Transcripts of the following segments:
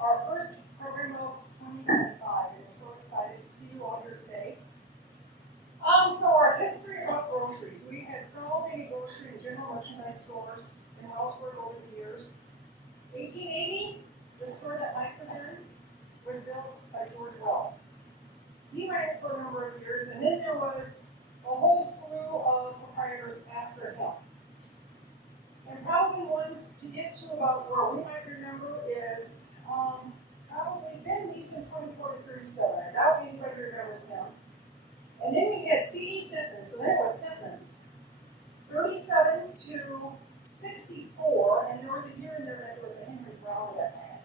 our first program of 2025, and we're so excited to see you all here today. So our history of groceries. We've had so many grocery and general merchandise stores in Wellsburg over the years. 1880, the store that Mike was in was built by George Wells. He ran it for a number of years, and then there was a whole slew of proprietors after him. And probably ones to get to about where we might remember is probably Ben Neeson 24 to 37. I doubt anybody remembers him. And then we had C.E. Sentman, so that was Sentman's 37 to 64, and there was a year in there that there was a Henry Brown that had.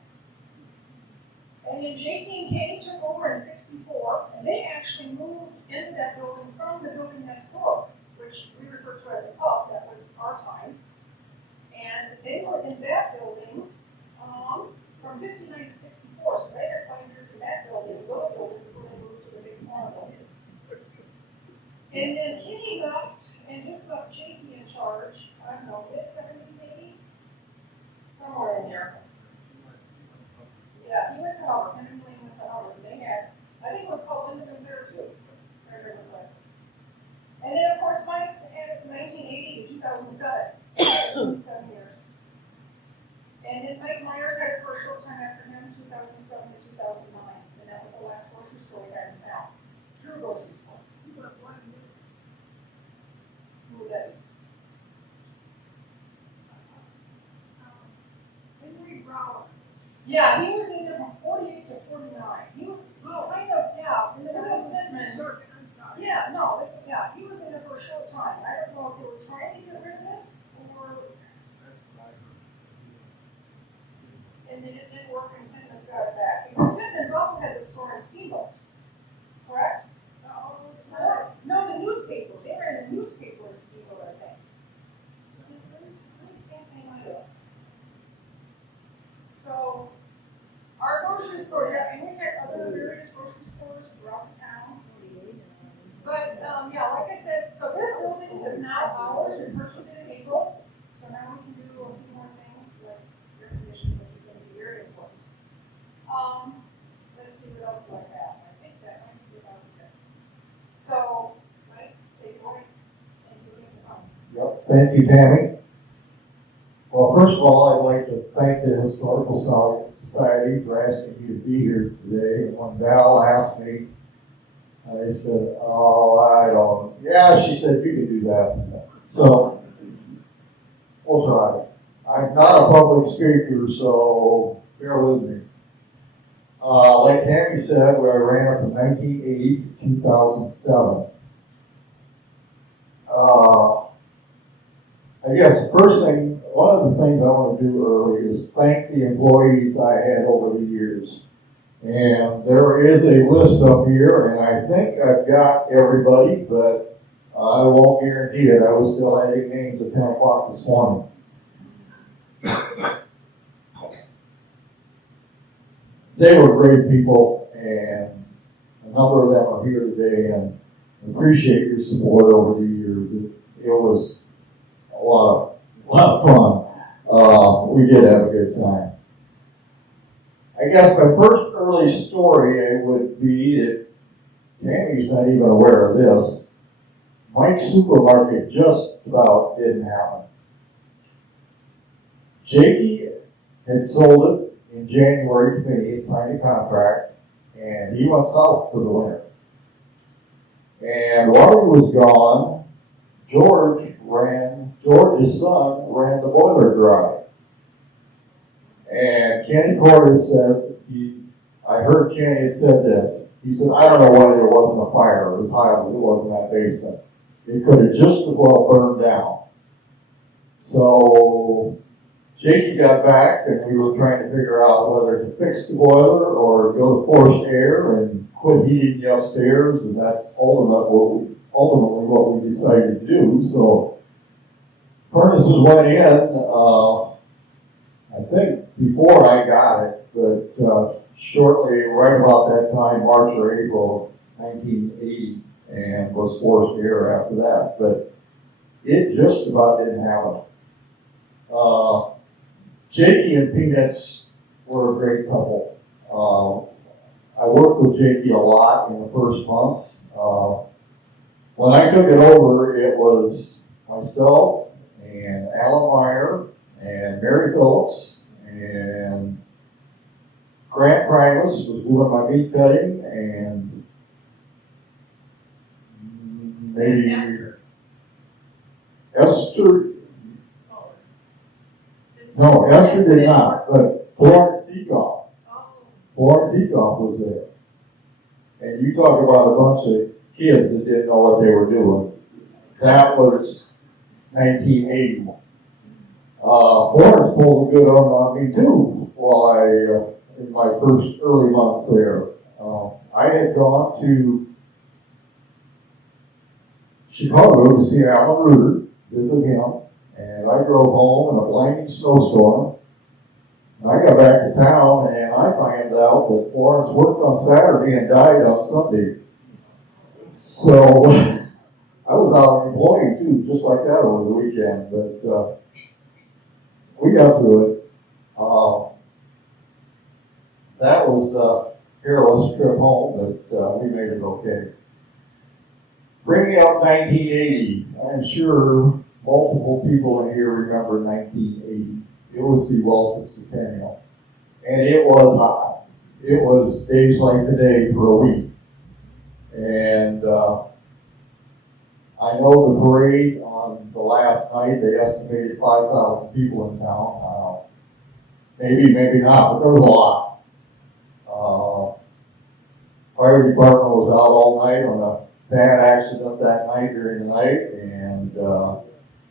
And then J.T. and Katie took over in 64, and they actually moved into that building from the building next door, which we refer to as a pub. That was our time. And they were in that building from 59 to 64, so they had 5 years in that building, the little building, before they moved to the big corner building. And then Kenny left and just left Jakey in charge, I don't know, mid-70s maybe? Somewhere in there. Yeah, he went to Howard. Henry Blaine went to Howard. They had, I think it was called Lindeman's there too. And then, of course, Mike had it from 1980 to 2007. So 27 years. And then Mike Myers had it for a short time after him, 2007 to 2009. And that was the last grocery store we had in town. True grocery store. Who would that be? Henry Brown. Yeah, he was in there from 48 to 49. He was, well, kind of, yeah, in the middle of Sentman's. Yeah, no, it's, yeah, he was in there for a short time. I don't know if they were trying to get rid of it, or... And then it didn't work, and Sentman's got it back. Because Sentman's also had the store in Steamboat, correct? No, the newspaper. They ran the newspaper in Steamboat, I think. Sentman's, I can't think of it. So, our grocery store, yeah, and we had other various grocery stores throughout the town. But, yeah, like I said, so this building is now ours. We purchased it in April. So now we can do a few more things like air conditioning, which is going to be very important. Let's see what else do I have. I think that might be about it. So, Mike, take it away. And you can come. Yep, thank you, Tammy. Well, first of all, I'd like to thank the Historical Society for asking me to be here today. And when Val asked me, I said, oh, I don't. Yeah, she said, you can do that. So, we'll try. I'm not a public speaker, so bear with me. Like Tammy said, I ran it from 1980 to 2007. I guess the first thing, one of the things I want to do early is thank the employees I had over the years. And there is a list up here, and I think I've got everybody, but I won't guarantee it. I was still adding names at 10 o'clock this morning. They were great people, and a number of them are here today, and I appreciate your support over the years. It was a lot of fun. We did have a good time. I guess my first early story would be that Tammy's not even aware of this. Mike's supermarket just about didn't happen. Jakey had sold it in January to me, signed a contract, and he went south for the winter. And while he was gone, George's son ran the boiler dry. And Kenny Cordes said, I heard Kenny had said this. He said, I don't know why there wasn't a fire. It was high, it wasn't that basement. It could have just as well burned down. So Jakey got back, and we were trying to figure out whether to fix the boiler or go to forced air and quit heating the upstairs, and that's ultimately what we decided to do. So furnaces went in, I think before I got it, but shortly, right about that time, March or April 1980, and was forced air after that. But it just about didn't happen. Jakey and Peanuts were a great couple. I worked with Jakey a lot in the first months. When I took it over, it was myself and Alan Meyer and Mary Phillips and Grant Primus was doing my meat cutting, and maybe Esther. No, Esther did not, but Florence Ecoff. Florence Ecoff was there. And you talk about a bunch of kids that didn't know what they were doing. That was 1980. Florence pulled a good one on me too while in my first early months there. I had gone to Chicago to see Alan Reuter, visit him, and I drove home in a blinding snowstorm. And I got back to town and I found out that Florence worked on Saturday and died on Sunday. So I was out employed too, just like that over the weekend. But we got through it. That was a perilous trip home, but we made it okay. Bringing up 1980, I'm sure multiple people in here remember 1980. It was the Wellsburg Centennial, and it was hot. It was days like today for a week. And I know the parade on the last night, they estimated 5,000 people in town. Maybe not, but there was a lot. Fire department was out all night on a bad accident that night during the night, and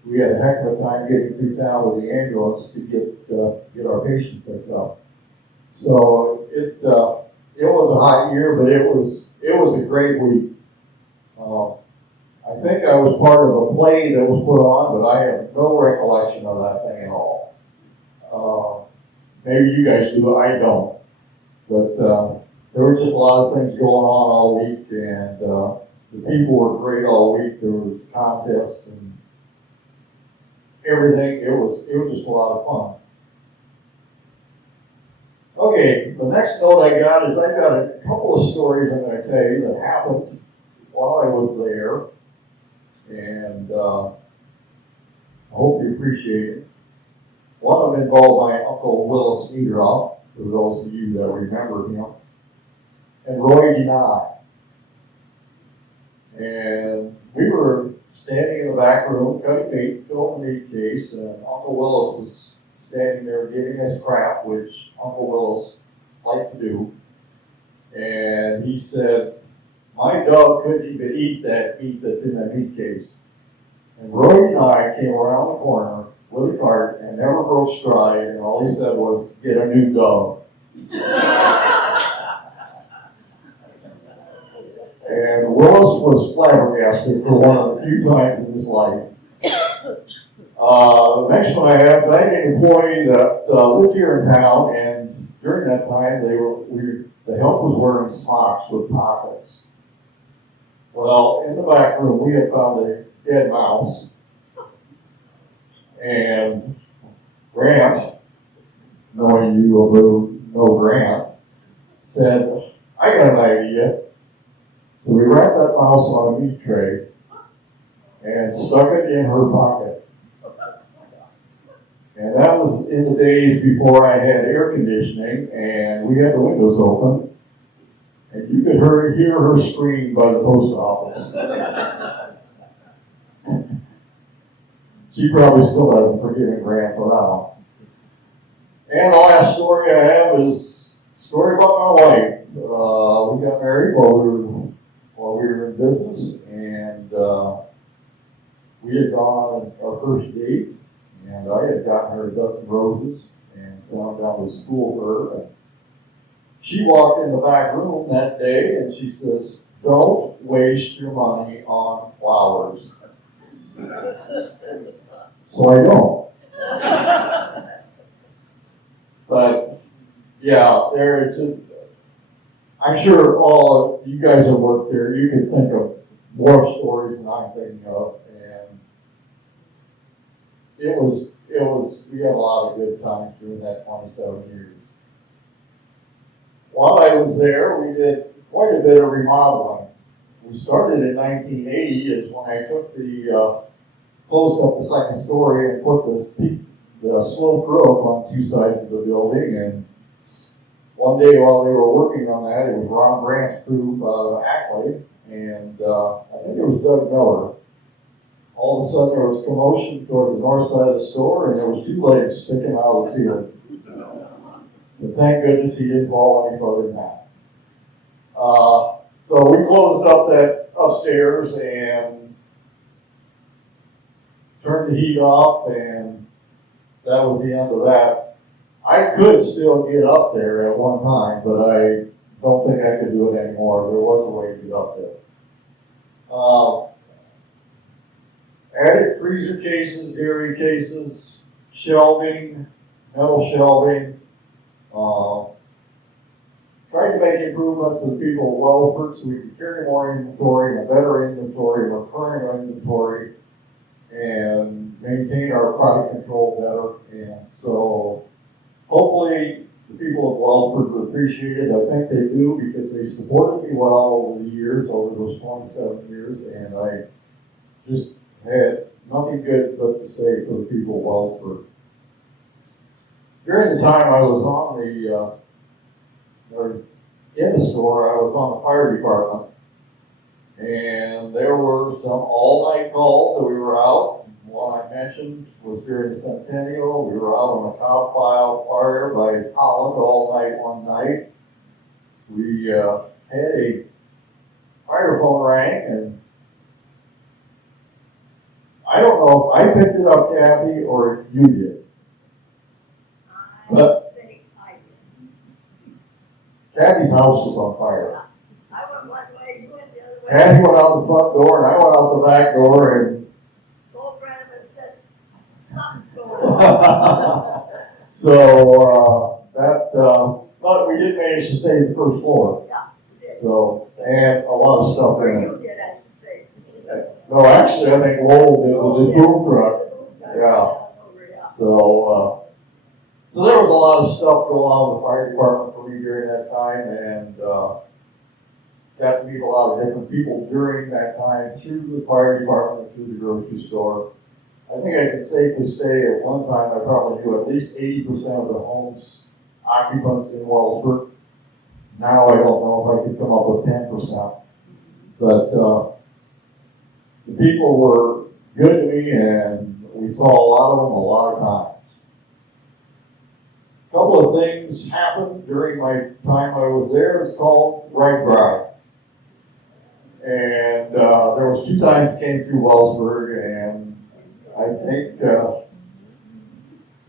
we had a heck of a time getting through town with the ambulance to get our patient picked up. So it was a hot year, but it was a great week. I think I was part of a play that was put on, but I have no recollection of that thing at all. Maybe you guys do, I don't. But there were just a lot of things going on all week, and the people were great all week. There was contests and everything. It was just a lot of fun. Okay, the next note I got is I've got a couple of stories I'm going to tell you that happened while I was there, and I hope you appreciate it. One of them involved my Uncle Willis Nederhoff, for those of you that remember him, and Roy Deny. And we were standing in the back room, cutting meat, filling the meat case, and Uncle Willis was standing there giving us crap, which Uncle Willis liked to do. And he said, my dog couldn't even eat that meat that's in that meat case. And Roy and I came around the corner with a cart and never broke stride, and all he said was, get a new dog. And Willis was flabbergasted for one of the few times in his life. The next one I had an employee that lived here in town, and during that time the help was wearing socks with pockets. Well, in the back room we had found a dead mouse, and Grant, knowing you know Grant, said, I got an idea. So we wrapped that mouse on a meat tray and stuck it in her pocket. And that was in the days before I had air conditioning, and we had the windows open, and you could hear her scream by the post office. She probably still hasn't forgiven Grant for that one. And the last story I have is a story about my wife. We got married while we were in business, and we had gone on our first date, and I had gotten her a dozen roses and sent them down to school for her. And she walked in the back room that day, and she says, don't waste your money on flowers. So I don't. But, yeah, I'm sure all of you guys have worked there. You can think of more stories than I'm thinking of, and we had a lot of good times during that 27 years. while I was there, we did quite a bit of remodeling. We started in 1980 is when I took closed up the second story and put the sloped roof on two sides of the building. And one day while they were working on that, it was Ron Brandt's crew out of Ackley, and I think it was Doug Miller. All of a sudden there was commotion toward the north side of the store, and there was two legs sticking out of the ceiling. But thank goodness he didn't fall any further than that. So we closed up that upstairs and turned the heat off, and that was the end of that. I could still get up there at one time, but I don't think I could do it anymore. There was a way to get up there. Added freezer cases, dairy cases, shelving, metal shelving. Tried to make improvements for the people of Wellsburg so we could carry more inventory and a better inventory, recurring inventory, and maintain our product control better. And so hopefully the people of Wellsburg will appreciate it. I think they do because they supported me well over the years, over those 27 years, and I just had nothing good but to say for the people of Wellsburg. During the time I was on in the store, I was on the fire department, and there were some all-night calls that we were out. One I mentioned was during the Centennial. We were out on a cow pile fire by Holland all night one night. We had a fire phone rang, and I don't know if I picked it up, Kathy, or if you did. But Kathy's house was on fire. I went one way, you went the other way. Kathy went out the front door, and I went out the back door, and Both ran up and said, something's going on. so but we did manage to save the first floor. Yeah, you did. So, and a lot of stuff Or in it. you did, I should say. No, actually, I think Lowell did with his boom truck. Yeah. So there was a lot of stuff going on with the fire department for me during that time, and got to meet a lot of different people during that time through the fire department and through the grocery store. I think I can safely say at one time I probably knew at least 80% of the homes occupants in Wellsburg. Now I don't know if I could come up with 10%, but the people were good to me, and we saw a lot of them a lot of times. A couple of things happened during my time I was there. It's called Right Bride. And there was 2 times it came through Wellsburg, and I think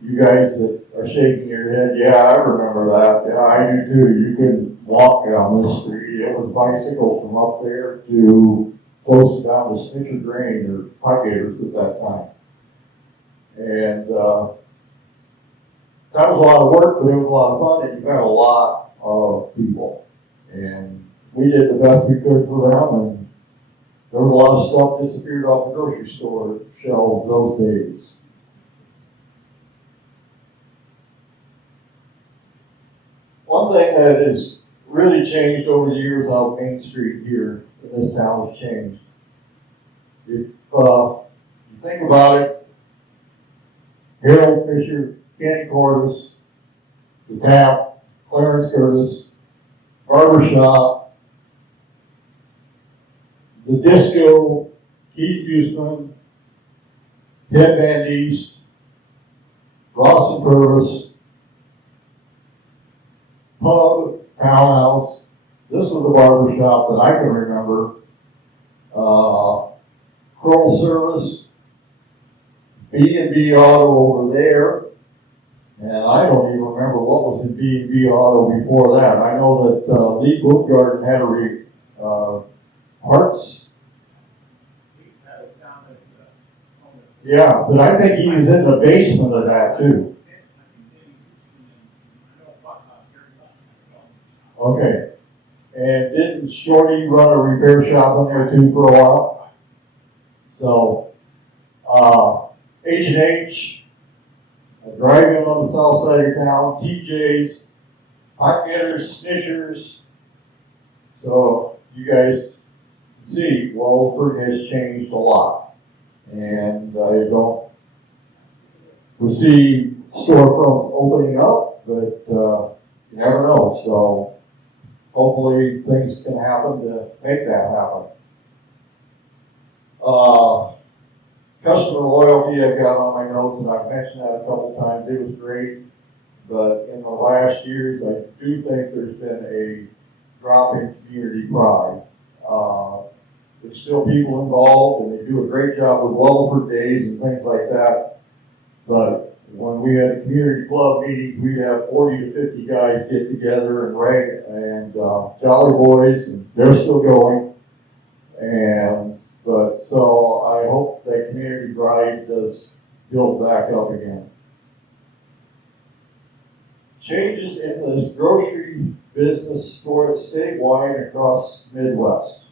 you guys that are shaking your head, yeah, I remember that. Yeah, I do too. You couldn't walk down this street. It was bicycles from up there to close down to Snitcher Grain or Pike Gators at that time. And that was a lot of work, but it was a lot of fun, and you met a lot of people. And we did the best we could for them, and there was a lot of stuff disappeared off the grocery store shelves those days. One thing that has really changed over the years how Main Street here in this town has changed. If you think about it, Harold Fisher, Kenny Cordes, the Tap, Clarence Curtis, Barbershop, the Disco, Keith Huseman, Ted Van East, Ross and Purvis, Pub, Townhouse. This was the barbershop that I can remember. Kroll Service, B&B Auto over there, and I don't even remember what was in B&B Auto before that. I know that Lee Bookgarden had a parts. Yeah, but I think he was in the basement of that too. Okay. And didn't Shorty run a repair shop in there too for a while? So, H&H, driving on the south side of town, TJ's, Hot getters, snitchers. So you guys see, Wellsburg has changed a lot. And I don't foresee storefronts opening up, but you never know. So hopefully things can happen to make that happen. Customer loyalty I've got on my notes, and I've mentioned that a couple times. It was great, but in the last years, I do think there's been a drop in community pride. There's still people involved, and they do a great job with Wellsburg days and things like that. But when we had community club meetings, we'd have 40 to 50 guys get together and rag and Jolly Boys, and they're still going. But so I hope that community pride does build back up again. Changes in the grocery business store statewide across the Midwest.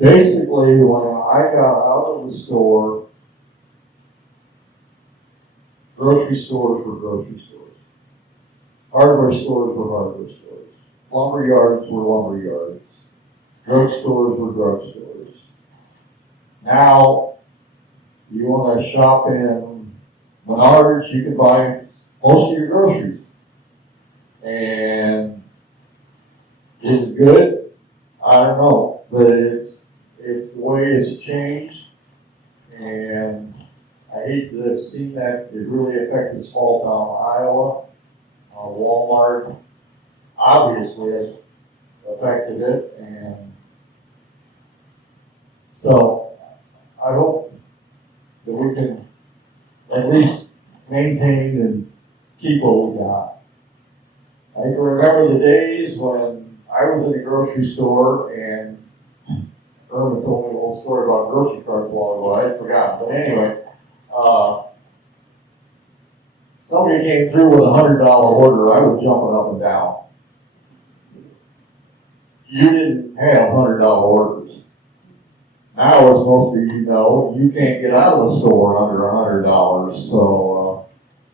Basically, when I got out of the store, grocery stores were grocery stores. Hardware stores were hardware stores. Lumber yards were lumber yards. Drug stores were drug stores. Now, you want to shop in Menards, you can buy most of your groceries. And is it good? I don't know. But it's the way it's changed. And I hate to have seen that it really affected small town Iowa. Walmart obviously has affected it, and so I hope that we can at least maintain and keep what we got. I can remember the days when I was in a grocery store, and Irvin told me a little story about grocery carts a while ago. I had forgotten, but anyway, somebody came through with a $100 order, I was jumping up and down. You didn't have $100 orders. Now, as most of you know, you can't get out of the store under $100, so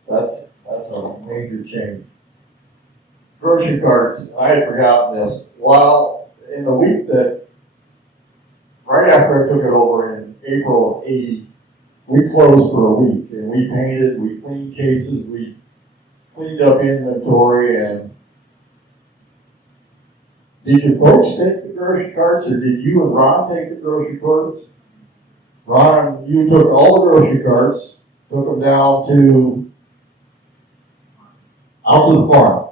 that's a major change. Grocery carts, I had forgotten this. Well, in the week right after I took it over in April of '80, we closed for a week, and we painted, we cleaned cases, we cleaned up inventory, and did your folks take the grocery carts, or did you and Ron take the grocery carts? Ron, you took all the grocery carts, took them down out to the farm,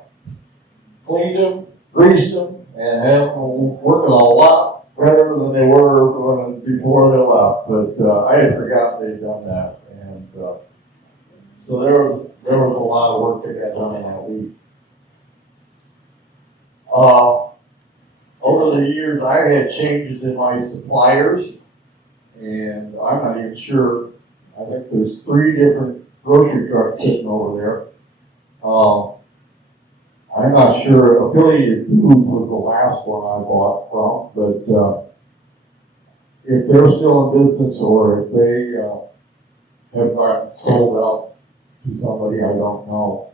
cleaned them, greased them, and had them working a lot better than they were before they left. But I had forgotten they'd done that, and so there was a lot of work that got done in that week. Over the years, I had changes in my suppliers, and I'm not even sure. I think there's 3 different grocery trucks sitting over there. I'm not sure. Affiliated Foods was the last one I bought from, but if they're still in business or if they have gotten sold out to somebody, I don't know.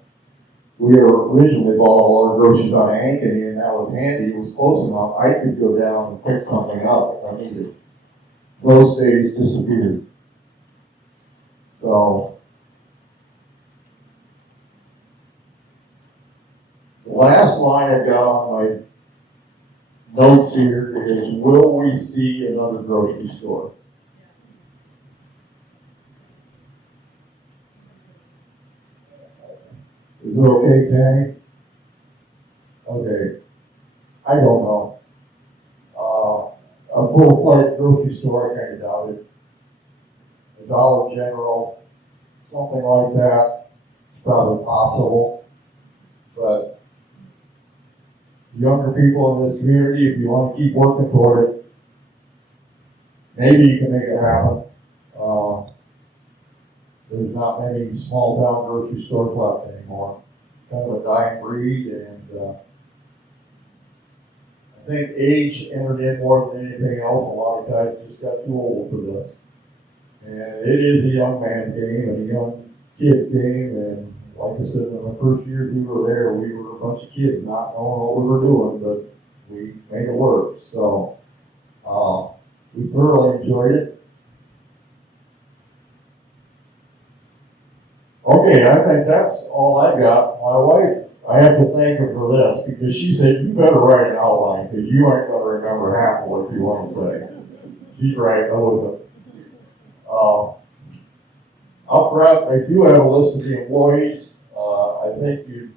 We originally bought a lot of groceries on Ankeny, and that was handy. It was close enough. I could go down and pick something up if I needed. Those days disappeared. So, the last line I've got on my notes here is, will we see another grocery store? Is it okay, Tammy? Okay. I don't know. A full-fledged grocery store, I kind of doubt it. A Dollar General, something like that, it's probably possible. But younger people in this community, if you want to keep working toward it, maybe you can make it happen. There's not many small town grocery stores left anymore. Kind of a dying breed, and I think age entered in more than anything else. A lot of guys just got too old for this. And it is a young man's game and a young kid's game, and like I said, in the first year we were there, we were a bunch of kids not knowing what we were doing, but we made it work. So we thoroughly enjoyed it. Okay, I think that's all I got. My wife, I have to thank her for this because she said, you better write an outline because you aren't going to remember half of what you want to say. She's right, I wouldn't. Up front, I do have a list of the employees. I think you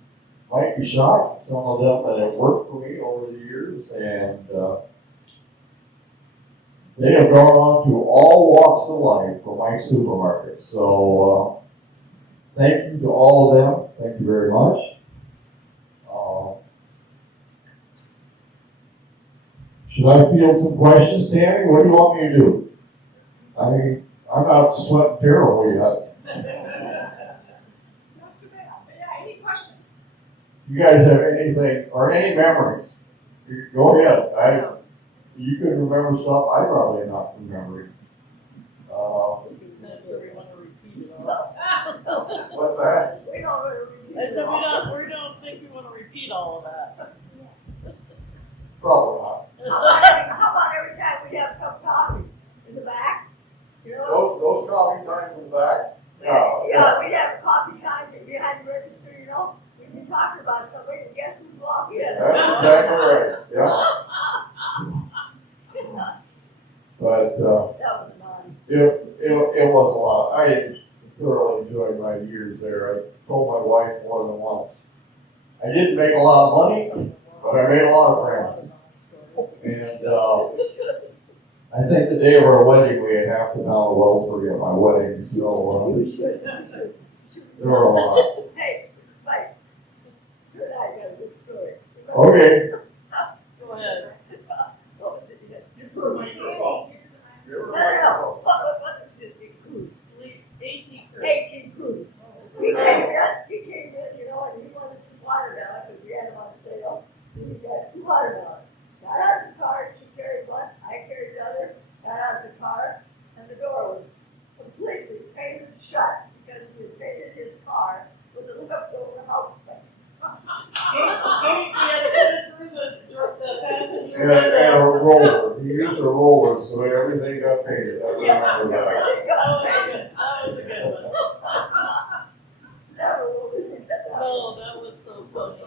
might be shocked at some of them that have worked for me over the years, and they have gone on to all walks of life for Mike Supermarket. So thank you to all of them. Thank you very much. Should I field some questions, Tammy? What do you want me to do? I'm not sweating terribly yet. It's not too bad. But yeah, any questions? You guys have anything or any memories? Go ahead. You could remember stuff I probably not remembering. That's what we want to repeat it all. What's that? We don't want to repeat I it said all. we don't think you want to repeat all of that. Probably not. How about every time we have a cup of coffee in the back? You know? Those coffee times in the back? Yeah, we'd have a coffee time behind the register, you know? We'd be talking about somebody, and guess who'd walk in? That's exactly right. Yeah. But That was a naughty. it was a lot. I thoroughly enjoyed my years there. I told my wife more than once. I didn't make a lot of money, but I made a lot of friends. And I think the day of our wedding, we had half the town of Wellsburg at my wedding, so You should. there were a lot. Hey, Mike, you and I got a good story. Okay. Go ahead. What was it? Your cruise. Microphone. No. What was it? The cruise. 18 cruise. 18 cruise. He came in, you know, and he wanted some watermelon because we had them on sale. And he got 2 watermelon. Got out of the car, she carried one, I carried the other, got out of the car, and the door was completely painted shut because he had painted his car with a leftover house paint. We had to put it through the passenger And a window. roller. He used a roller, so everything got painted. I remember that. That was a good one. Never will we forget that. Oh, that was so funny.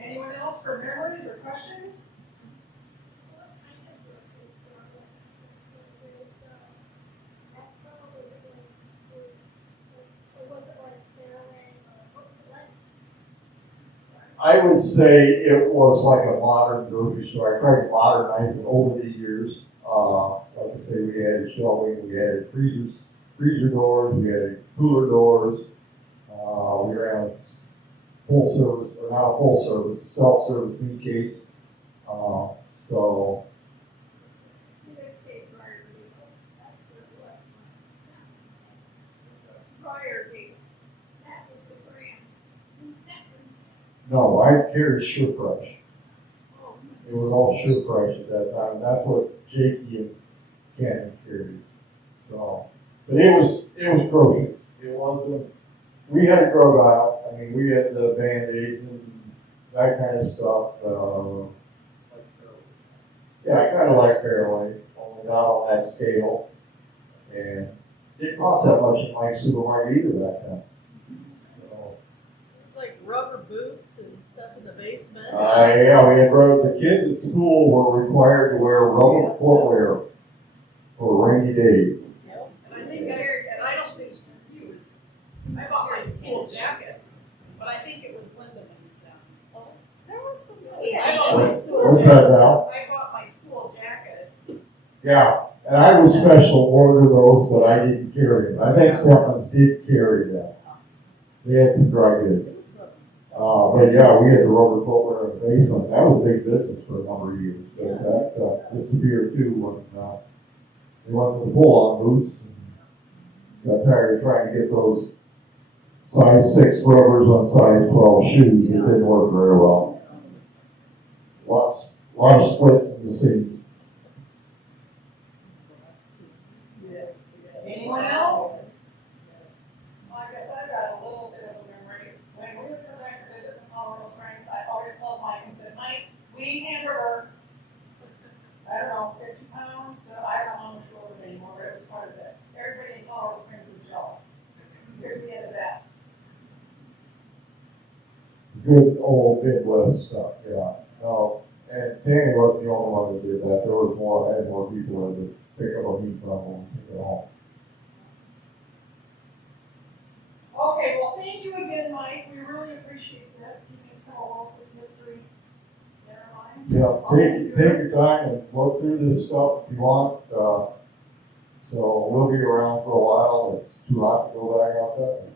Anyone else for memories or questions? I would say it was like a modern grocery store. I tried to modernize it over the years. Like I say, we added shelving, we added freezer doors, we added cooler doors. We ran full service, or not a full service, a self-service meat case. So no, I carried Sure Fresh. It was all Sure Fresh at that time. That's what Jakey and Ken carried. So, but it was groceries. It wasn't. We had a drug aisle. I mean, we had the Band-Aids and that kind of stuff. Yeah, kind of like Fairway, only not on that scale. And it didn't cost that much in my supermarket either back then. So, Like rubber boots and stuff in the basement. yeah, we had the kids at school were required to wear rubber footwear for rainy days. Yep. And I don't think he was, I bought my school jacket, but I think it was Lindeman's then. Oh, there was some. I bought my school What's jacket. that now? I bought my school jacket. Yeah, and I was special ordered those, but I didn't carry them. I think Stephens did carry them. They had some dry goods. But yeah, we had the rubber footwear in the basement. That was a big business for a number of years. But that disappeared too when they went to the pull-on boots and got tired of trying to get those size 6 rubbers on size 12 shoes. It didn't work very well. Lots of splits in the seams. we hamburger, I don't know, 50 pounds, I don't know how much we ordered anymore, but it was quite a bit. Everybody in Colorado Springs was jealous, because we had the best. Good old Midwest stuff, yeah. No, and Tammy wasn't the only one that did that. There was more, I had more people that would pick up a meat from and take it home. Okay, well, thank you again, Mike. We really appreciate this, keeping some of Wellsburg's history in our minds. Yeah, take your time and look through this stuff if you want. So we'll be around for a while. It's too hot to go back outside.